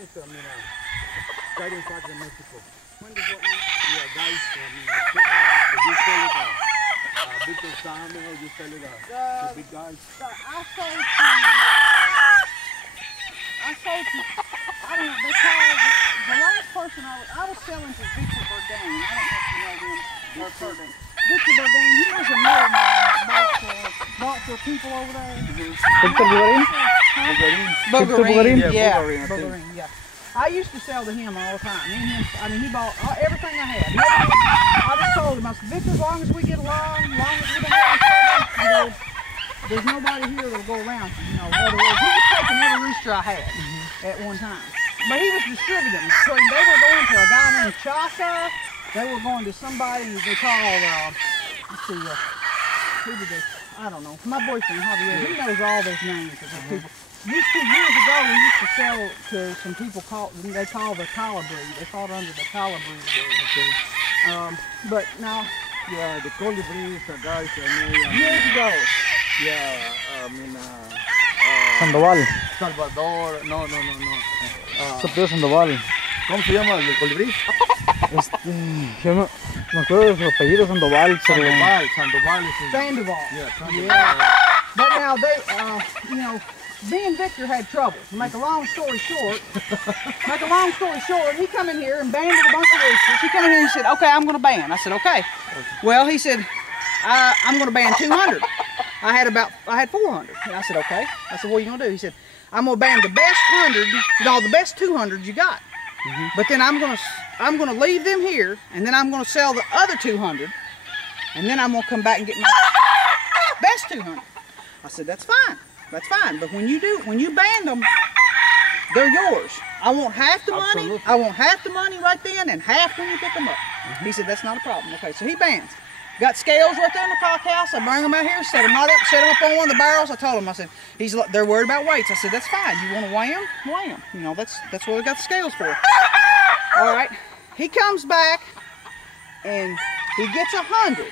is, Guardian Park in Mexico. When did what? Yeah, guys, you sell it, Victor Salmon, or you sell it, the big guys? I sold to, I don't know, they call the last person I was selling to Victor Bourdain. I don't know if you know him or heard him. Victor Bourdain, he was a middleman that bought for people over there. Victor Bourdain? Victor Bourdain? Yeah, Bourdain, yeah. I used to sell to him all the time. Me and him, I mean, he bought everything I had. I just told him, I said, Victor, as long as we get along, as long as we don't have each other, there's nobody here that'll go around. In other words, he was taking every rooster I had at one time. But he was distributing. So they were going to a guy named Chaka. They were going to somebody they called, let's see, who did they, I don't know. My boyfriend, Javier, he knows all those names of the people. Years ago, we used to sell to some people they call the collar breed. They fought under the collar breed. Okay. But now, yeah, the collar breed is a guy years ago. Yeah, Sandoval. Salvador, no. Sopio Sandoval. ¿Cómo se llama el colibrí? Yo no me acuerdo de su apellido, Sandoval. Sandoval is Sandoval. Yeah, Sandoval. But now they, me and Victor had trouble. To make a long story short, he come in here and banded a bunch of roosters. He come in here and said, okay, I'm going to ban. I said, okay. Well, he said, I'm going to ban 200. I had 400. And I said, okay. I said, what are you going to do? He said, I'm going to ban the best 100, no, the best 200 you got. But then I'm going to leave them here, and then I'm going to sell the other 200, and then I'm going to come back and get my best 200. I said, that's fine. That's fine, but when you ban them, they're yours. I want half the money. Absolutely. I want half the money right then and half when you pick them up. He said, that's not a problem. Okay, so he bans. Got scales right there in the cock house. I bring them out here, set them right up, set them up on one of the barrels. I told him, I said, they're worried about weights. I said, that's fine. You want to weigh them? Weigh them. That's what we got the scales for. All right. He comes back and he gets 100.